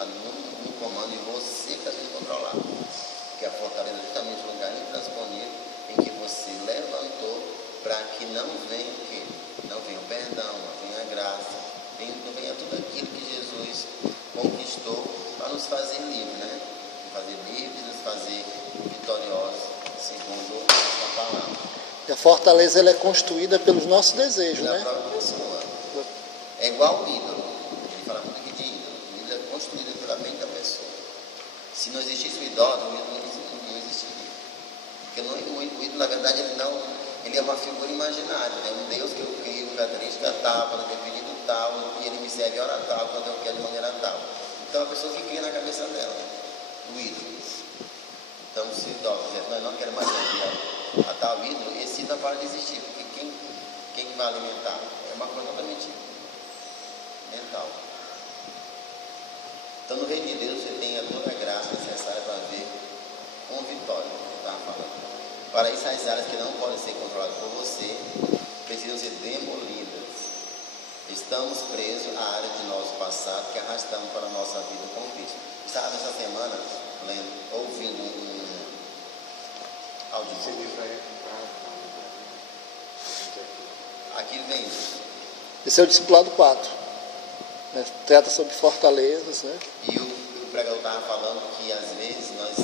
está no comando e você está sendo controlado. Porque a fortaleza é justamente um lugar intransponível em que você levantou para que não venha o quê? Não venha o perdão, não venha a graça, não venha tudo aquilo que Jesus conquistou para nos fazer livres, né? Nos fazer livres, nos fazer vitoriosos, segundo a palavra. E a fortaleza ela é construída pelos nossos desejos, Da né? própria pessoa. É igual o ídolo. Ele fala muito aqui de ídolo. O ídolo é construído pela mente da pessoa. Se não existisse o idólatra, o ídolo não existiria. Porque o ídolo, na verdade, ele é uma figura imaginária. É um Deus que eu crio com característica tal, quando eu tenho pedido tal, e ele me serve a hora tal, quando eu quero de maneira tal. Então, a pessoa que cria na cabeça dela, o ídolo. Então, se o idólatra dizer, não, eu não quero mais servir a tal ídolo, esse ídolo para de existir, porque quem vai alimentar? É uma coisa totalmente mental. Então, no reino de Deus, você tem toda a graça necessária para ver com vitória, que eu estava falando. Para isso, as áreas que não podem ser controladas por você precisam ser demolidas. Estamos presos à área de nosso passado que arrastamos para a nossa vida com Cristo. Estava essa semana ouvindo um áudio. Aqui vem isso. Esse é o discipulado 4. Né? Trata sobre fortalezas, né? E o pregador estava falando que às vezes nós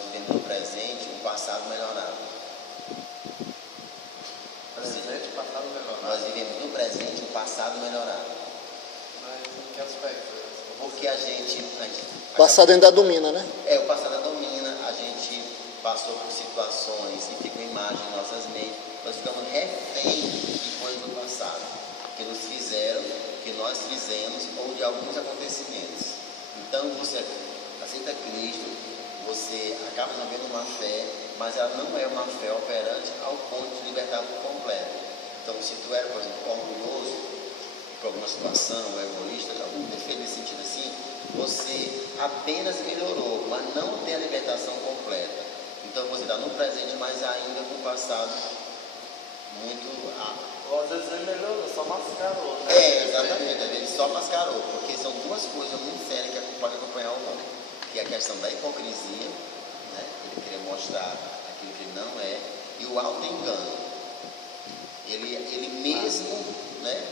vivemos no presente um passado melhorado. Presente, passado melhorado. Nós vivemos no presente um passado melhorado. Mas em que aspecto? Porque a gente O passado ainda domina, né? o passado domina, a gente passou por situações e ficam imagens em nossas mentes. Nós ficamos refém de coisas do passado, que nos fizeram, que nós fizemos, ou de alguns acontecimentos. Então você aceita Cristo, você acaba vivendo uma fé, mas ela não é uma fé operante ao ponto de libertar por completo. Então, se tu era, por exemplo, orgulhoso, por alguma situação, egoísta, algum defeito nesse sentido assim, você apenas melhorou, mas não tem a libertação completa. Então, você está no presente, mas ainda com o passado muito Ou às vezes ele melhorou, só mascarou, né? exatamente, às vezes só mascarou, porque são duas coisas muito sérias que podem acompanhar o homem, que é a questão da hipocrisia, né? Ele querer mostrar aquilo que ele não é, e o auto-engano. Ele mesmo, né?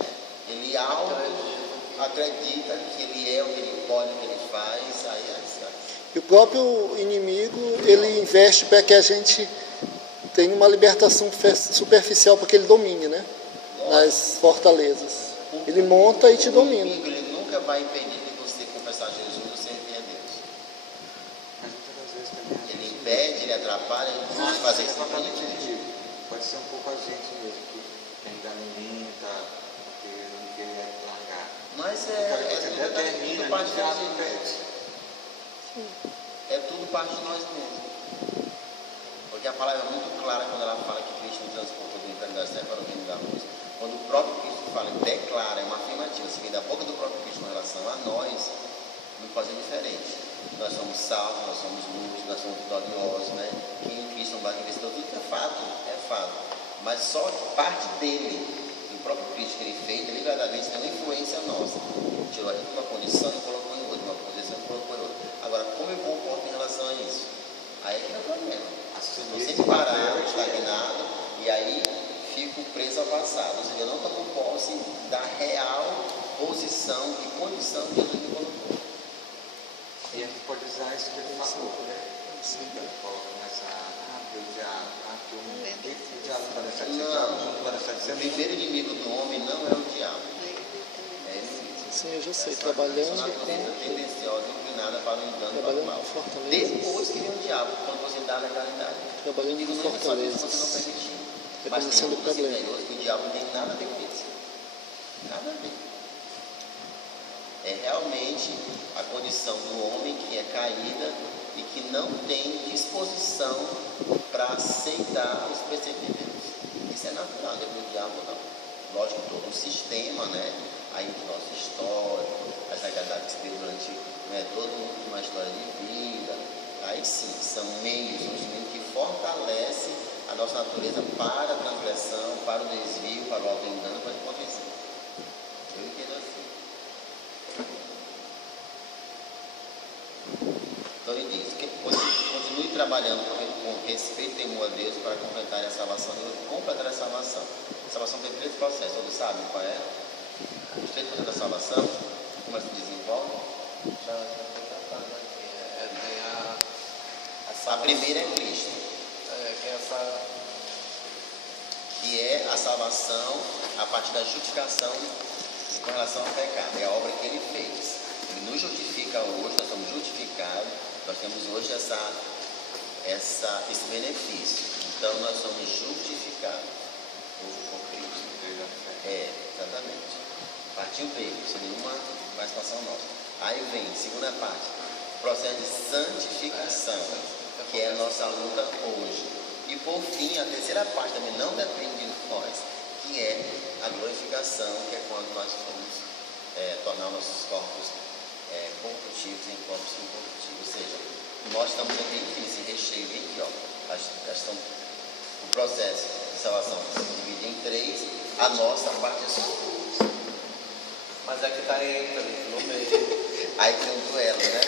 Ele acredita que ele é o que ele pode, o que ele faz, aí é assim. E o próprio inimigo, ele investe para que a gente tenha uma libertação superficial, para que ele domine, né? Nas fortalezas. Ele monta e te domina. O inimigo, ele nunca vai impedir de você confessar Jesus ou servir a Deus. Ele impede, ele atrapalha, ele não vai fazer isso. Pode ser um pouco a gente mesmo, que ainda não está querendo largar. Mas tudo parte da gente. É tudo parte de nós mesmos. Porque a palavra é muito clara quando ela fala que Cristo nos transportou do inferno das trevas para o reino da luz. Quando o próprio Cristo fala, declara, é uma afirmativa, se vem da boca do próprio Cristo com relação a nós, não fazer diferente. Nós somos salvos, nós somos luz, nós somos vitoriosos, né? Quem em Cristo não vai vencedor, tudo que é fato. Mas só parte dele, do próprio Cristo que ele fez, deliberadamente, tem uma influência nossa. Ele tirou a gente de uma condição e colocou em outra, de uma posição e colocou em outra. Agora, como eu comporto em relação a isso? Aí é que é o problema. Estou sempre parado, estagnado, e aí fico preso ao passado. Ou seja, eu não tomo posse da real posição e condição que Deus me colocou. E a gente pode usar isso que ele falou, né? Começa o diabo não vai deixar de ser. O primeiro inimigo do homem não é o diabo. É ele. Sim, eu já sei. Trabalhando natureza tendenciosa, inclinada para o engano, para o trabalhando mal. com fortalezas. Depois que vem o diabo, quando você dá a legalidade. Trabalhando Digo, com não é só isso que você não fortalezas. permitiu. Mas tem Reconhecendo o outros problema. interiores que o diabo não tem nada a ver com isso. Nada a ver. É realmente a condição do homem que é caída e que não tem disposição para aceitar os preceitos de Deus. Isso é natural, não é do diabo não. Lógico, todo um sistema, né? Aí do nosso histórico, as realidades que se deu durante toda uma história de vida. Aí sim, são meios, são instrumentos que fortalecem a nossa natureza para a transgressão, para o desvio, para o auto-engano, para a hipocrisia. Eu entendo assim. trabalhando com respeito e temor a Deus para completar a salvação. Completar a salvação. A salvação tem 3 processos, todos sabem qual é? Os 3 processos da salvação, como eles se desenvolvem? A primeira é Cristo. Que é a salvação a partir da justificação com relação ao pecado. É a obra que ele fez. Ele nos justifica hoje, nós somos justificados, nós temos hoje esse benefício. Então nós somos justificados por Cristo. Exatamente. Partiu dele, sem nenhuma participação nossa. Aí vem, segunda parte, processo de santificação, que é a nossa luta hoje. E por fim, a terceira parte também não depende de nós, que é a glorificação, que é quando nós vamos tornar nossos corpos corruptíveis em corpos incorruptíveis. Ou seja, nós estamos aqui nesse recheio bem aqui, ó. O processo de salvação se divide em 3, a nossa parte é só. Mas aqui está entre, no meio. Aí tem um duelo, né?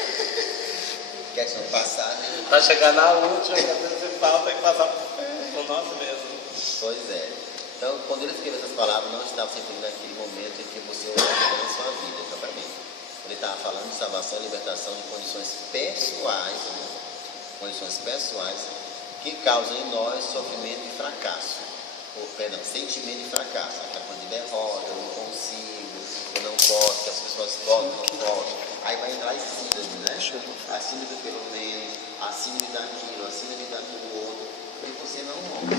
Questão de passagem. Para chegar na última, você fala, tem que passar por nós mesmos. Pois é. Então, quando ele escreveu essas palavras, não estava se referindo naquele momento em que você orava na sua vida, exatamente. Ele estava falando de salvação e libertação de condições pessoais, né? Condições pessoais que causam em nós sofrimento e fracasso. Sentimento de fracasso, aquela coisa de derrota, eu não consigo, eu não posso, que as pessoas podem, não posso. Aí vai entrar as síndromes, né? A síndrome pelo menos, a síndrome daquilo, a síndrome daquilo outro, e você não morre.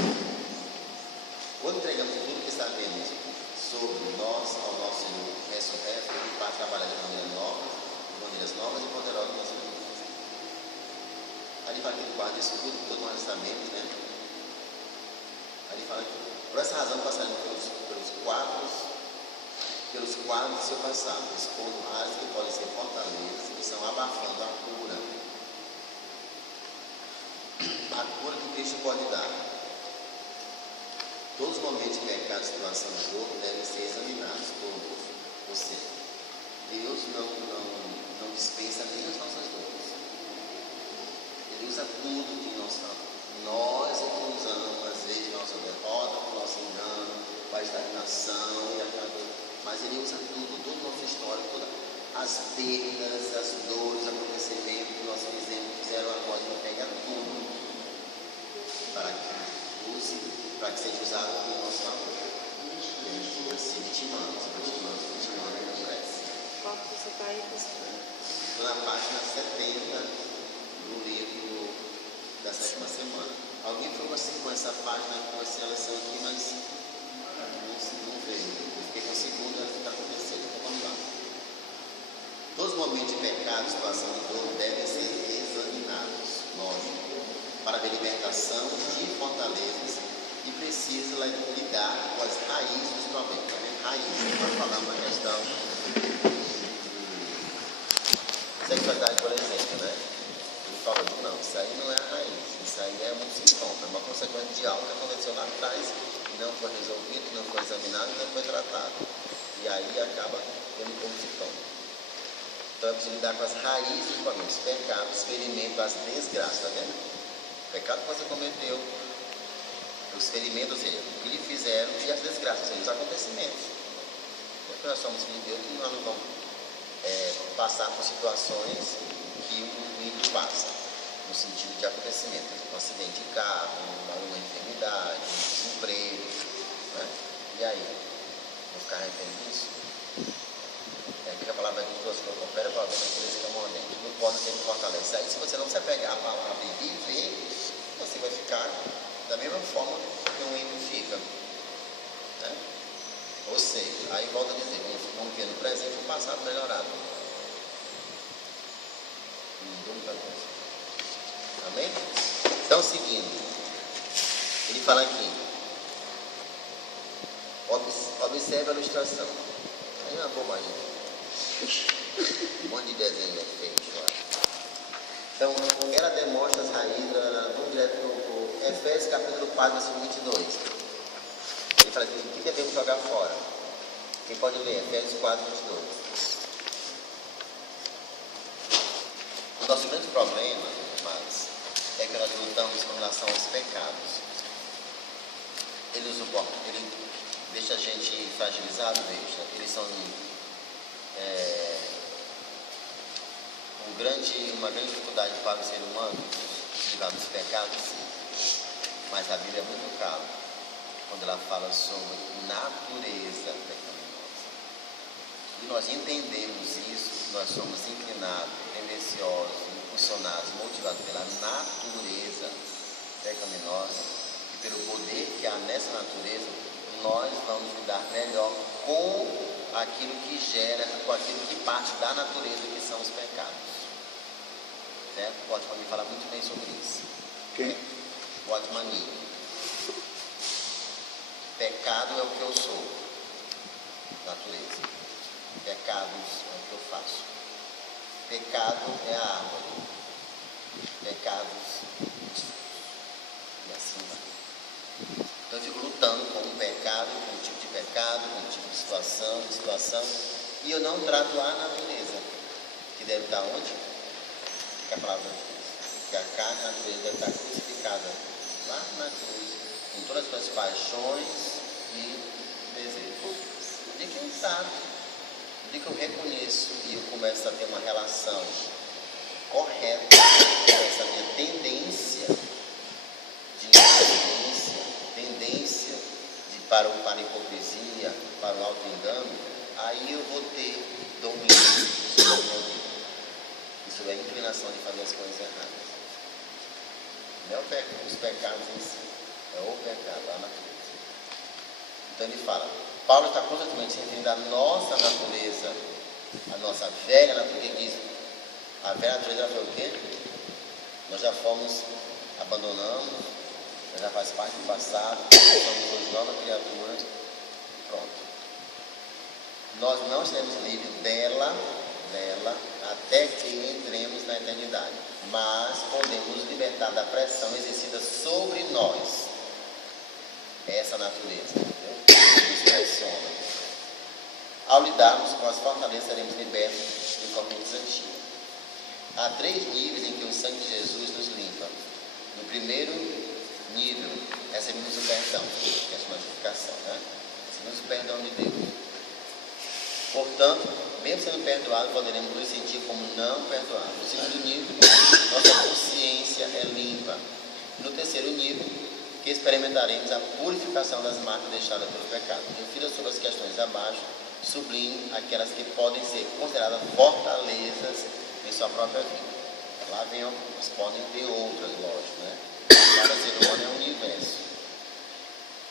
Quando entregamos tudo que sabemos sobre nós ao nosso Senhor ressurreto, ele vai trabalhar de maneiras novas e poderosas nas nossas vidas. Ali fala que ele guarda isso tudo, todo nós sabemos, né? Ali fala que por essa razão passaremos pelos quadros do seu passado, expondo áreas que podem ser fortalezas e estão abafando a cura que Cristo pode dar. Todos os momentos de pecado, situação de dor devem ser examinados, todos. Ou seja, Deus não dispensa nem as nossas dores. Ele usa tudo que nós falamos. Nós é que usamos, às vezes, nossa derrota, o nosso engano, a estagnação, mas ele usa tudo, toda a nossa história, todas as perdas, as dores, acontecimentos que nós fizeram a nós, ele pega tudo para que seja usado em nosso favor. Ele se vitimando, e não cresce. Qual que você está aí, pastor? Estou na página 70 do livro da 7ª semana. Alguém falou assim com essa página, com essa seleção aqui, mas não veio. Eu fiquei com a segunda, o que está acontecendo. Então vamos lá. Todos os momentos de pecado, situação de dor devem ser examinados, lógico, para ver libertação de fortalezas e precisa lidar com as raízes dos problemas. Raízes, nós falamos na questão de sexualidade, por exemplo, né? Ele falou, não, isso aí não é a raiz, isso aí é um sintoma, é uma consequência de algo que aconteceu lá atrás, e não foi resolvido, não foi examinado, não foi tratado. E aí acaba tendo como sintoma. Então é preciso lidar com as raízes dos problemas, pecado, experimento, as desgraças, tá vendo? O pecado que você cometeu, o experimento, ou seja, o que lhe fizeram e as desgraças, ou seja, os acontecimentos. Porque nós somos filhos de Deus, que nós não vamos passar por situações que o ímpio passa, no sentido de acontecimento, um acidente de carro, uma enfermidade, um desemprego, né? E aí? Vou ficar arrependido disso? Que a palavra de Deus falou, opera para ver aqueles que estão dentro. Não pode ter fortaleza. Aí, se você não se apegar a palavra e viver, você vai ficar da mesma forma que um ímpio fica. Né? Ou seja, aí volta a dizer, vamos ver no presente e o passado melhorado. Amém? Então, seguindo, ele fala aqui, observe a ilustração. Aí é uma bobagem. Um monte de desenho feio, então, ela demonstra as raízes, vamos direto para Efésios capítulo 4, versículo 22. Ele fala assim, o que devemos jogar fora? Quem pode ler? Efésios 4, 22. O nosso grande problema, mas, é é que nós lutamos com relação aos pecados. Ele deixa a gente fragilizado, veja. Eles são uma grande dificuldade para o ser humano, livrar dos pecados, sim. Mas a Bíblia é muito clara quando ela fala sobre natureza pecaminosa. E nós entendemos isso, nós somos inclinados, tendenciosos, impulsionados, motivados pela natureza pecaminosa e pelo poder que há nessa natureza, nós vamos lidar melhor com aquilo que gera, com aquilo que parte da natureza, que são os pecados. Certo? O Watchman fala muito bem sobre isso. Quem? O Watchman. Pecado é o que eu sou, natureza. Pecados é o que eu faço. Pecado é a árvore. Pecados e assim vai. Então eu fico lutando com um pecado, com um tipo de pecado, com um tipo de situação, e eu não trato a natureza, que deve estar onde? Que a palavra diz. Que a carne, a natureza deve estar crucificada lá na cruz, com todas as suas paixões e desejos. De que eu trato, de que eu reconheço e eu começo a ter uma relação correta com essa minha tendência para a hipocrisia, para o auto-engano, aí eu vou ter domínio sobre a minha vida. Isso é a inclinação de fazer as coisas erradas. Não é os pecados em si, é o pecado, a natureza. Então ele fala, Paulo está constantemente se referindo à nossa natureza, a nossa velha natureza. Ele diz, a velha natureza foi o quê? Nós já abandonamos, já faz parte do passado, somos hoje nova criatura, pronto. Nós não seremos livres dela até que entremos na eternidade, mas podemos nos libertar da pressão exercida sobre nós, essa natureza, entendeu? Nos pressiona. Ao lidarmos com as fortalezas, seremos libertos de correntes antigas. Há 3 níveis em que o sangue de Jesus nos limpa. No primeiro nível, recebemos o perdão, que é a santificação, né? Recebemos o perdão de Deus. Portanto, mesmo sendo perdoados, poderemos nos sentir como não perdoados. No segundo nível, nossa consciência é limpa. No terceiro nível, que experimentaremos a purificação das marcas deixadas pelo pecado. Refira sobre as questões abaixo, sublinhe aquelas que podem ser consideradas fortalezas em sua própria vida. Lá vem algumas, podem ter outras, lógico, né? Cada ser humano é um universo.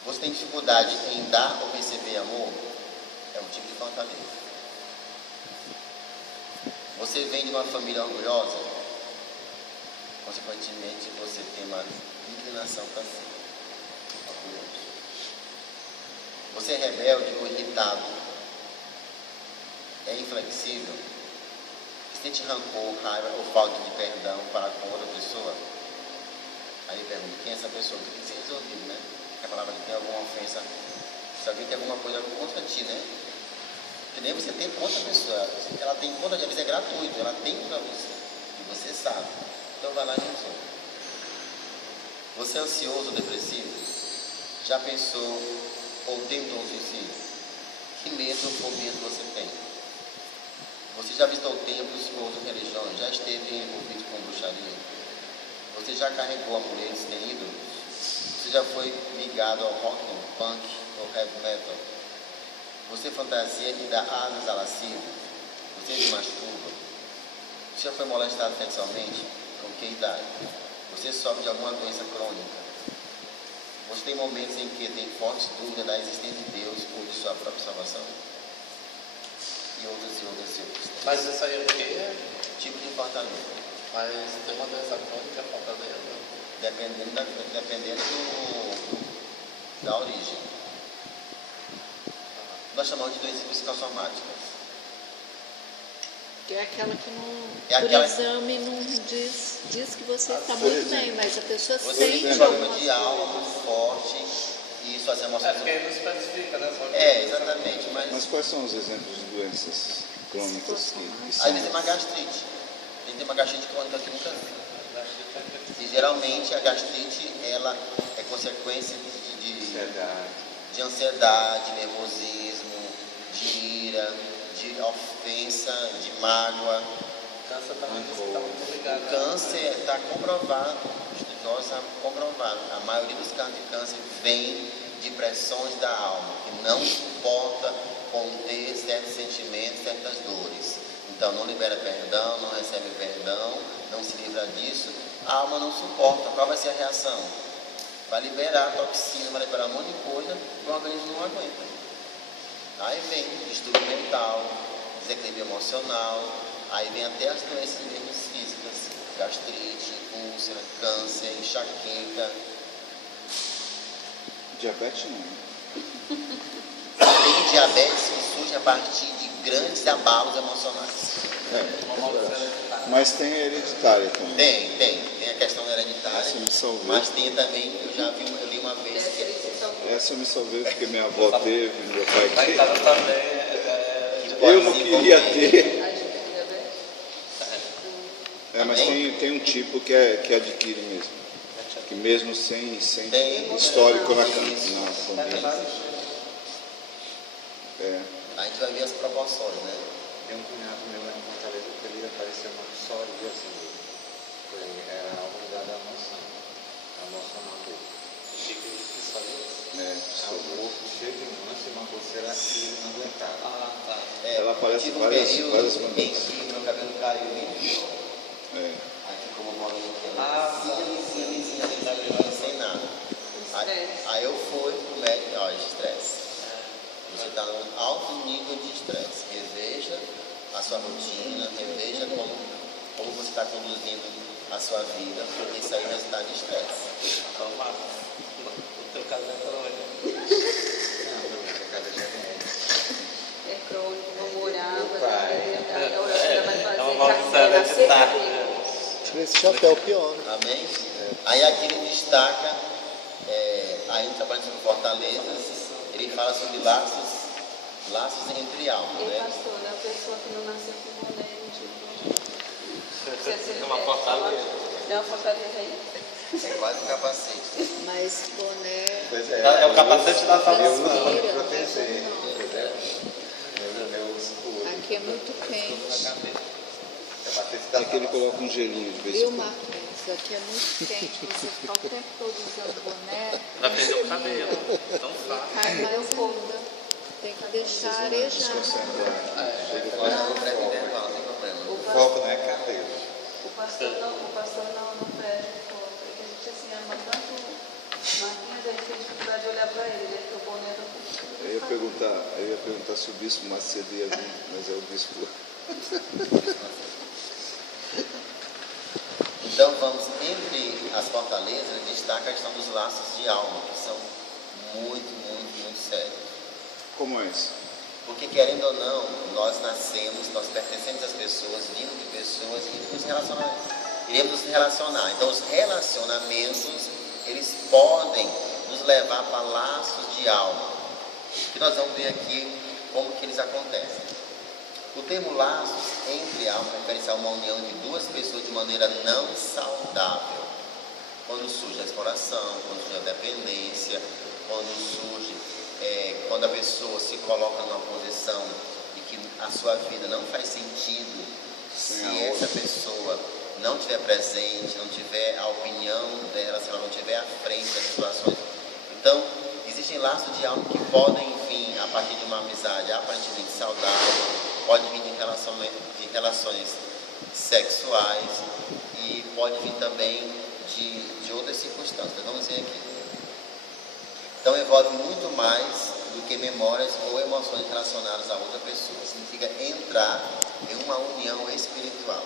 Você tem dificuldade em dar ou receber amor? É um tipo de fortaleza. Você vem de uma família orgulhosa? Consequentemente, você tem uma inclinação para ser orgulhoso. Você é rebelde ou irritado? É inflexível? Sente rancor, raiva ou falta de perdão para com outra pessoa? Aí eu pergunto, quem é essa pessoa? Tem que ser resolvido, né? Porque a palavra que tem alguma ofensa, se alguém tem alguma coisa contra ti, né? Que nem você tem contra a pessoa, ela tem contra, às vezes é gratuito, ela tem contra você, e você sabe. Então vai lá e resolve. Você é ansioso ou depressivo? Já pensou ou tentou suicídio? Que medo ou fobia que você tem? Você já visitou templos ou outras religiões? Já esteve envolvido com bruxaria? Você já carregou amuletos sem ídolos? Você já foi ligado ao rock, punk ou heavy metal? Você fantasia e dá asas à lascívia? Você se masturba? Você já foi molestado sexualmente? Com que idade? Você sofre de alguma doença crônica? Você tem momentos em que tem fortes dúvidas da existência de Deus ou de sua própria salvação? E outras. Mas isso aí é o quê? Tipo de fortaleza. Mas tem uma doença crônica, fortaleza. Dependendo da origem. Nós chamamos de doenças psicossomáticas. Que é aquela que não, É por aquela- exame não diz que você está muito bem, mas a pessoa Você sente tem um problema alguma de alma coisa. muito forte e suas É emoções. porque aí não especifica, né? Exatamente, Mas mas quais são os exemplos de doenças crônicas que às são? vezes é uma gastrite. A gente tem uma gastrite crônica que nunca viu. E geralmente a gastrite ela é consequência de ansiedade, nervosismo, de ira, de ofensa, de mágoa. O câncer também está muito ligado. O câncer está comprovado, os estudiosos sabem comprovado. A maioria dos casos de câncer vem de pressões da alma, que não suporta conter certos sentimentos, certas dores. Então não libera perdão, não recebe perdão, não se livra disso. A alma não suporta. Qual vai ser a reação? Vai liberar toxina, vai liberar um monte de coisa que o organismo não aguenta. Aí vem distúrbio mental, desequilíbrio emocional, aí vem até as doenças mesmo físicas, gastrite, úlcera, câncer, enxaqueca. Diabetes não. Tem diabetes que surge a partir de grandes abalos emocionais. Mas tem a hereditária também. Tem a questão hereditária, Essa me salvou. mas tem também, eu li uma vez que Essa me salvou porque minha avó teve, meu pai Lá em teve. casa também Eu não queria ter. A gente tem diabetes? Mas tem um tipo que adquire mesmo. Que mesmo sem Tem. histórico na família. a gente vai ver as proporções, né? Tem um cunhado meu lá em Fortaleza que ele apareceu uma psoríase. Era algo ligado à emoção. A emocional dele. O corpo cheio de mancha e uma coceira aqui, ele não aguentava. Ela aparece tive um várias período em maneiras. que meu cabelo caiu liso. Aqui como eu moro lisinha, sem nada. Aí eu fui pro médico, estresse. Você está num alto nível de estresse. Reveja a sua rotina, reveja como você está conduzindo a sua vida, porque isso aí é resultado de estresse. Então, o teu caso é crônico. É crônico, vamos orar, É uma maldição hereditária. Esse chapéu pior, né? Amém? Aí aqui ele destaca, ainda trabalhando sobre Fortaleza, ele fala sobre laços entre almas, E né? pastor, é a pessoa que não nasceu com boné, não tipo. É uma fortaleza. Dá uma fortaleza aí. É quase um capacete. Mas boné. Pois É o capacete da Eu salvação. uso para me Mentira, proteger, não. entendeu? Eu uso tudo. Aqui é muito quente. Capacete da É que ele coloca um gelinho de vez em Viu, quando. Marquinhos? Aqui é muito quente. Você ficar o tempo todo usando boné. Vai perder o cabelo. Não faz. Cai mais ainda. Tem que deixar arejar. Pode dar um breve intervalo, não tem problema. O foco não é cabelo. O pastor não perde o foco. Porque a gente assim ama tanto Marquinhos, a gente tem dificuldade de olhar para ele, né? Porque o boné não Eu ia perguntar se o bispo Macedo ia vir, mas é o bispo. Então vamos, entre as fortalezas, ele destaca a questão dos laços de alma, que são muito, muito, muito sérios. Como é isso? Porque querendo ou não, nós nascemos, nós pertencemos às pessoas, vimos de pessoas e iremos nos relacionar. Então os relacionamentos, eles podem nos levar para laços de alma. Que nós vamos ver aqui como que eles acontecem. O termo laços entre almas refere-se a uma união de duas pessoas de maneira não saudável. Quando surge a exploração, quando surge a dependência, quando a pessoa se coloca numa posição de que a sua vida não faz sentido se essa pessoa não estiver presente, não tiver a opinião dela, se ela não estiver à frente das situações. Então, existem laços de alma que podem vir a partir de uma amizade aparentemente saudável, pode vir de relações sexuais e pode vir também de outras circunstâncias. Vamos ver aqui. Então envolve muito mais do que memórias ou emoções relacionadas a outra pessoa. Significa entrar em uma união espiritual.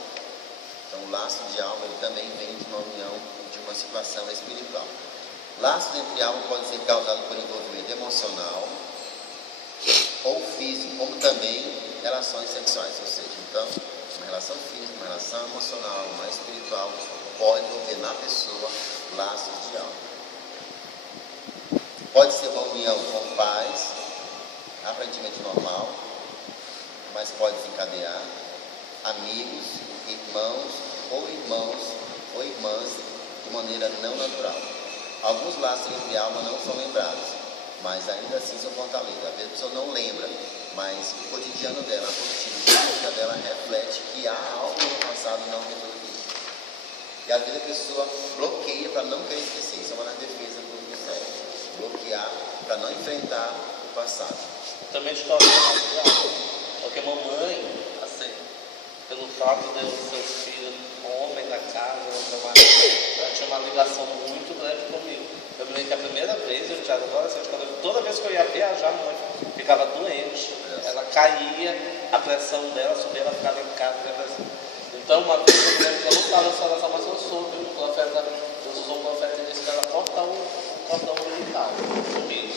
Então o laço de alma ele também vem de uma união, de uma situação espiritual. Laços entre almas podem ser causados por envolvimento emocional ou físico, como também relações sexuais. Ou seja, então, uma relação física, uma relação emocional, uma espiritual, pode envolver na pessoa laços de alma. Pode ser uma união com pais, aparentemente normal, mas pode desencadear amigos, irmãos ou irmãos ou irmãs de maneira não natural. Alguns laços de alma não são lembrados, mas ainda assim são fortalecidos. Às vezes a pessoa não lembra, mas o cotidiano dela, a cotidiana dela reflete que há algo no passado não resolvido. E às vezes a pessoa bloqueia para não querer esquecer. Isso é uma das defesas do cérebro. Bloquear para não enfrentar o passado. Também história familiar, porque mamãe, assim, pelo fato de eu ser filho homem da casa, ela tinha uma ligação muito grande comigo. Eu me lembro que a primeira vez, eu tinha adolescente, toda vez que eu ia viajar, a mãe ficava doente, ela caía, a pressão dela subia, ela ficava em casa. Então, uma vez eu me lembro que eu não estava nessa oração, mas eu soube, o profeta, Deus usou um profeta e disse que ela corta o cordão umbilical comigo.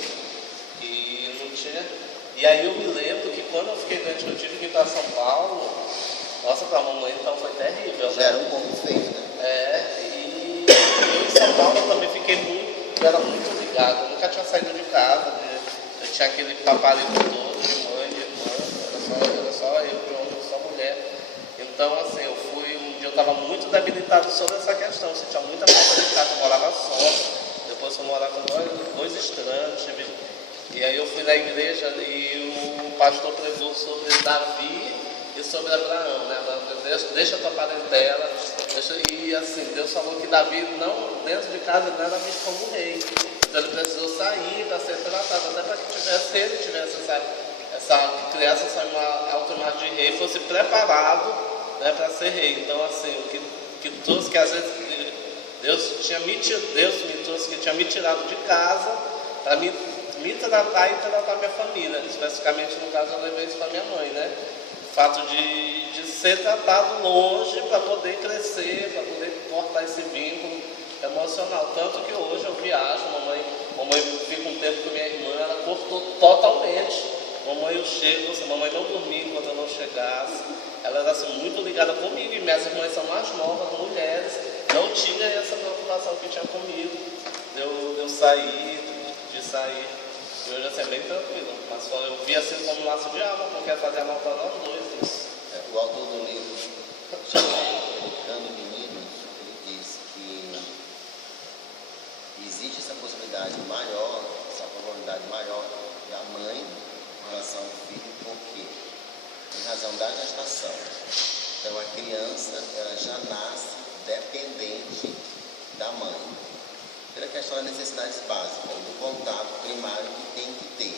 E não tinha. E aí eu me lembro que quando eu fiquei doente, eu tive que ir para São Paulo, nossa, para a mamãe então foi terrível. Já era um pouco feio, né? E eu em São Paulo eu também fiquei eu era muito ligado, eu nunca tinha saído de casa, né? Eu tinha aquele paparito todo de mãe, de irmã, era só eu de homem, só mulher. Então assim, um dia eu estava muito debilitado sobre essa questão, eu sentia muita falta de casa, eu morava só, depois eu morava com dois estranhos, e aí eu fui na igreja e o pastor pregou sobre Davi e sobre Abraão, né? Deixa a tua parentela, e assim, Deus falou que Davi não, dentro de casa ele não era visto como rei, então ele precisou sair para ser tratado, até para que se ele tivesse criasse essa autoimagem de rei, fosse preparado, né, para ser rei. Então assim, o que trouxe que às vezes Deus me trouxe que tinha me tirado de casa para me tratar e tratar minha família, especificamente no caso eu levei isso para minha mãe, né? O fato de ser tratado longe para poder crescer, para poder cortar esse vínculo emocional. Tanto que hoje eu viajo, mamãe fica um tempo com minha irmã, ela cortou totalmente. Mamãe, eu chego, se mamãe não dormia quando eu não chegasse. Ela era assim, muito ligada comigo, e minhas irmãs são mais novas, mulheres, não tinha essa preocupação que tinha comigo, de eu sair. E hoje assim, é bem tranquilo, mas eu vi assim como um laço de alma, porque ia fazer mal para nós dois. Isso. O autor do livro, Educando Meninos, ele diz que existe essa possibilidade maior, essa probabilidade maior de a mãe em relação ao filho, porque em razão da gestação. Então a criança ela já nasce dependente da mãe. Pela questão das necessidades básicas, do contato primário que tem que ter,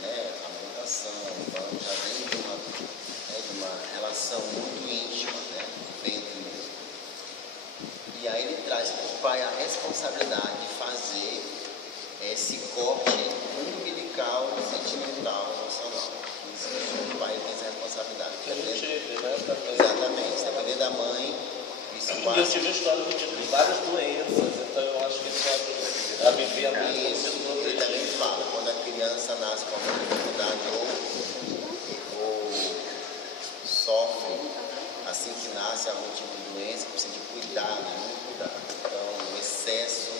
né? A alimentação, então já vem de uma relação muito íntima, né? Ventre mesmo. E aí ele traz para o pai a responsabilidade de fazer esse corte umbilical, sentimental, emocional. O pai tem essa responsabilidade. Exatamente, se depender da mãe, isso eu tive um histórico de várias doenças, então eu acho que isso ela vivia muito. Isso, ele também fala, quando a criança nasce com alguma dificuldade ou sofre, assim que nasce algum tipo de doença, precisa de cuidado, muito cuidado. Então, o excesso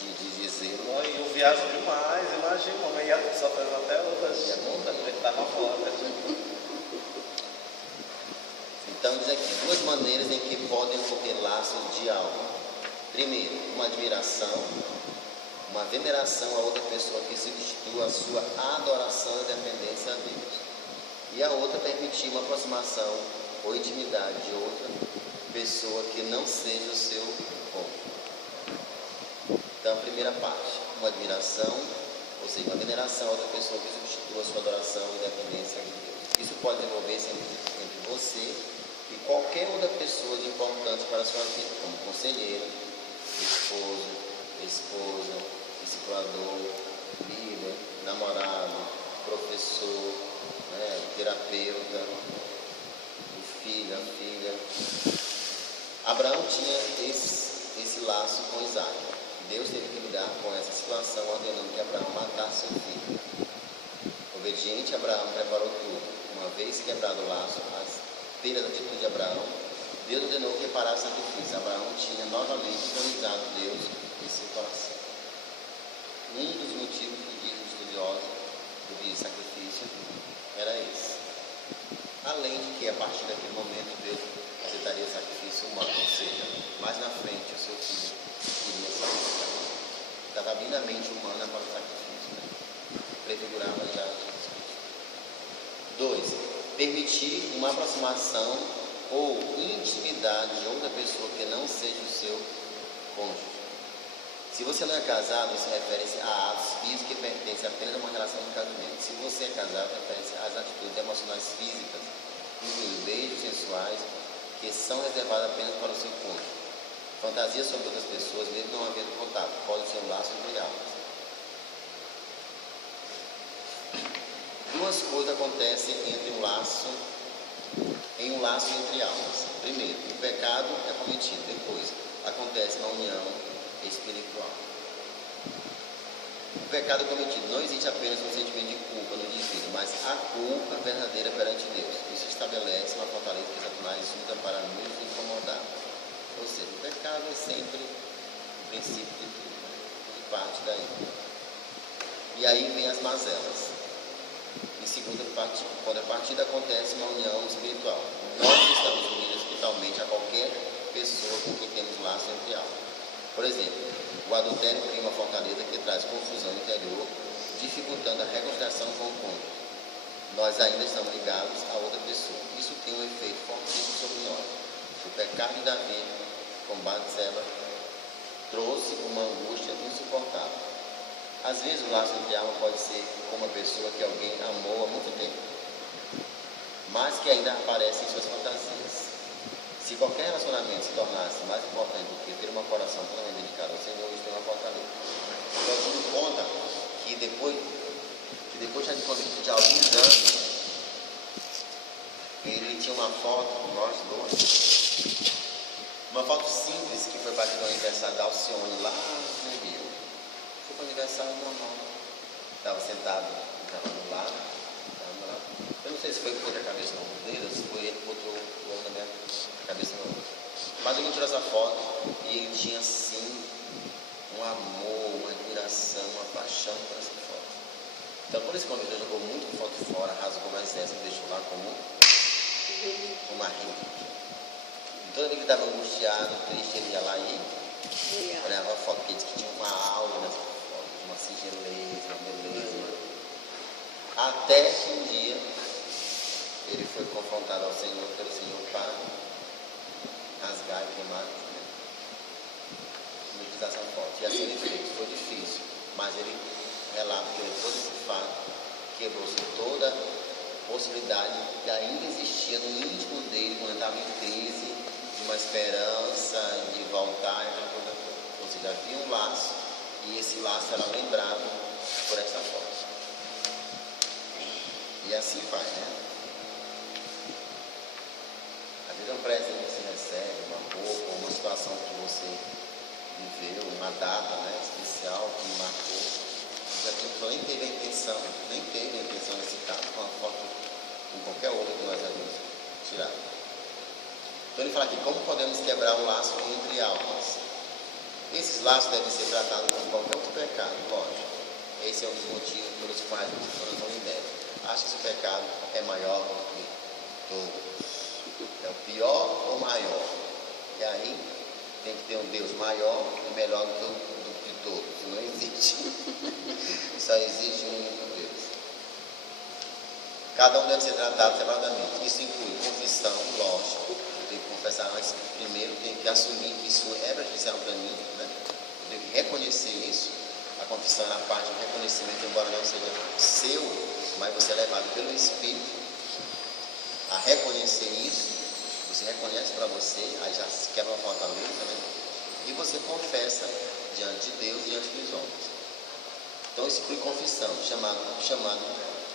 de zelo. E eu viajo demais, imagina, mamãe ia sofrendo até outras. E é bom também. Estava fora. Então, diz aqui, duas maneiras em que podem ocorrer laços de alma. Primeiro, uma admiração, uma veneração a outra pessoa que substitua a sua adoração e dependência a Deus. E a outra, permitir uma aproximação ou intimidade de outra pessoa que não seja o seu cônjuge. Então, a primeira parte, uma admiração, ou seja, uma veneração a outra pessoa que substitua a sua adoração e dependência de Deus. Isso pode desenvolver-se entre você e qualquer outra pessoa de importante para a sua vida, como conselheiro, esposo, esposa, discipulador, líder, namorado, professor, né, terapeuta, o filho, a filha. Abraão tinha esse laço com Isaac. Deus teve que lidar com essa situação, ordenando que Abraão matasse seu filho. Obediente, Abraão preparou tudo. Uma vez quebrado o laço, pela atitude de Abraão, Deus ordenou que reparasse o sacrifício. Abraão tinha novamente visualizado Deus em seu coração. Um dos motivos que diz o estudioso do sacrifício era esse. Além de que, a partir daquele momento, Deus aceitaria o sacrifício humano, ou seja, mais na frente o seu filho iria sacrificar. Estava abrindo a mente humana para o sacrifício, né? Prefigurava já Jesus Cristo. 2. Permitir uma aproximação ou intimidade de outra pessoa que não seja o seu cônjuge. Se você não é casado, isso refere-se a atos físicos que pertencem apenas a uma relação de casamento. Se você é casado, refere-se às atitudes emocionais físicas, incluindo beijos sensuais, que são reservadas apenas para o seu cônjuge. Fantasias sobre outras pessoas, mesmo não havendo contato, pode ser um laço entre almas. Duas coisas acontecem em um laço entre almas. Primeiro, o pecado é cometido. Depois, acontece uma união espiritual. O pecado cometido não existe apenas um sentimento de culpa no indivíduo, mas a culpa verdadeira perante Deus. Isso estabelece uma fortaleza que Satanás usa para nos incomodar. Ou seja, o pecado é sempre o princípio de tudo, que parte daí. E aí vem as mazelas. Em segunda parte, quando a partida acontece uma união espiritual, nós estamos unidos espiritualmente a qualquer pessoa com quem temos laço entre almas. Por exemplo, o adultério cria uma fortaleza que traz confusão interior, dificultando a reconciliação com o cônjuge. Nós ainda estamos ligados a outra pessoa. Isso tem um efeito fortíssimo sobre nós. O pecado de Davi com Batseba trouxe uma angústia insuportável. Às vezes o laço entre alma pode ser com uma pessoa que alguém amou há muito tempo, mas que ainda aparece em suas fantasias. Se qualquer relacionamento se tornasse mais importante do que ter um coração totalmente dedicado ao Senhor, isso tem uma fortaleza. Então, me conta que depois de alguns anos, ele tinha uma foto com nós dois, uma foto simples que foi batida no aniversário da Alcione lá no Rio. Foi para o aniversário normal. Estava sentado, estava no lado. Eu não sei se foi por a cabeça no ombro dele ou se foi ele que botou o ombro na minha cabeça no ombro. Mas ele tirou essa foto e ele tinha assim um amor, uma admiração, uma paixão por essa foto. Então quando esse convidado jogou muito foto fora, rasgou mais essa e deixou lá como uma relíquia. E toda vez que estava angustiado, triste, ele ia lá e olhava a foto, porque ele disse que tinha uma aura nessa foto, uma singeleza, uma beleza. Até que um dia ele foi confrontado ao Senhor pelo Senhor para rasgar e queimar essa foto. E assim ele fez. Foi difícil, mas ele relata que todo esse fato quebrou-se toda possibilidade que ainda existia no íntimo dele, quando estava em crise, de uma esperança de voltar, ou seja, havia um laço e esse laço era lembrado por essa foto. E assim vai, né? Às vezes é um presente que você recebe, uma roupa, uma situação que você viveu, uma data, né, especial que marcou. Já que a pessoa nem teve a intenção nesse caso, com uma foto com qualquer outra que nós havíamos tirado. Então ele fala aqui, como podemos quebrar um laço entre almas? Esses laços devem ser tratados como qualquer outro pecado, lógico. Esse é um dos motivos pelos quais as pessoas não liberam. Acha que esse pecado é maior do que todos. É o pior ou maior. E aí tem que ter um Deus maior e melhor do que todos. Não existe. Só existe um único Deus. Cada um deve ser tratado separadamente. Isso inclui confissão, lógico. Tem que confessar antes. Primeiro tem que assumir que isso é prejudicial para mim, né? Tem que reconhecer isso. A confissão é a parte do reconhecimento, embora não seja seu, mas você é levado pelo Espírito a reconhecer isso. Você reconhece para você, aí já se quebra uma fortaleza, né? E você confessa diante de Deus, diante dos homens. Então isso inclui confissão, chamado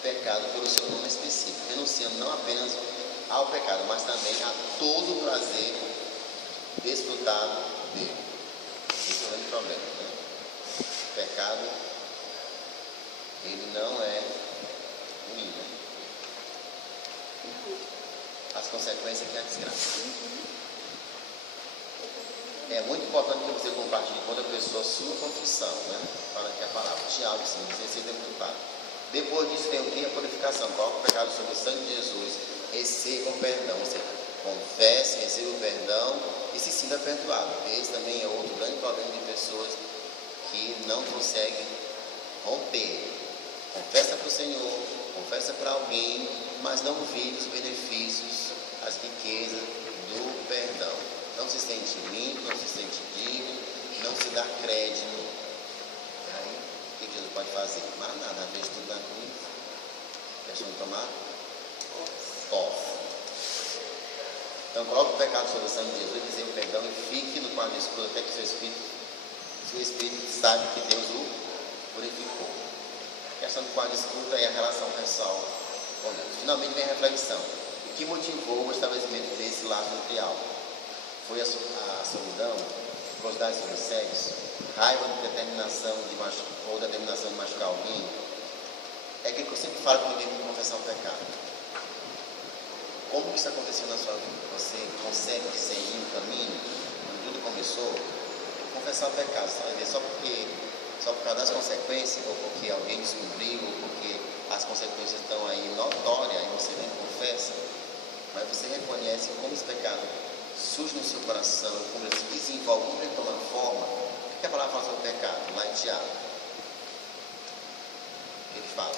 pecado pelo seu nome específico, renunciando não apenas ao pecado, mas também a todo o prazer desfrutado dele. Esse é o grande problema, né? O pecado, ele não é ruim, né? As consequências que é a desgraça. É muito importante que você compartilhe com outra pessoa a sua confissão, né? Fala aqui a palavra, Tiago 5, 16 é muito claro. Depois disso tem o que? A purificação. Coloca o pecado sobre o sangue de Jesus, recebam perdão. Ou seja, confesse, receba o perdão e se sinta perdoado. Esse também é outro grande problema de pessoas que não conseguem romper. Confessa para o Senhor, confessa para alguém, mas não vive os benefícios, as riquezas do perdão. Não se sente limpo, não se sente digno, não se dá crédito. Aí, o que Jesus pode fazer? Mais nada, a vez de tudo na cruz. Questão de tomar posse. Então, coloque o pecado sobre o sangue de Jesus, receba o perdão e fique no quarto escuro até que seu espírito sabe que Deus o purificou. A questão do quarto escuro é a relação pessoal com Deus. Finalmente vem a reflexão. O que motivou o estabelecimento desse laço nupcial? Foi a solidão, curiosidade sobre o sexo, raiva de determinação de machucar alguém? É aquilo que eu sempre falo quando eu digo confessar um pecado. Como isso aconteceu na sua vida? Você consegue discernir o caminho, quando tudo começou? Confessar o pecado, você vai ver, só por causa das consequências, ou porque alguém descobriu, ou porque as consequências estão aí notórias, aí você nem confessa, mas você reconhece como esse pecado surge no seu coração, como ele se desenvolve, como ele toma forma. O que a palavra fala sobre o pecado? Lá em Tiago. Ele fala,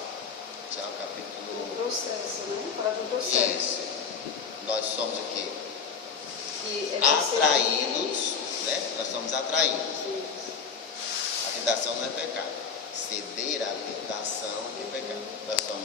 Tiago capítulo... O processo, né? Fala do processo. Isso. Nós somos o quê? Atraídos, né? Nós somos atraídos. A tentação não é pecado. Ceder à tentação é pecado. Nós somos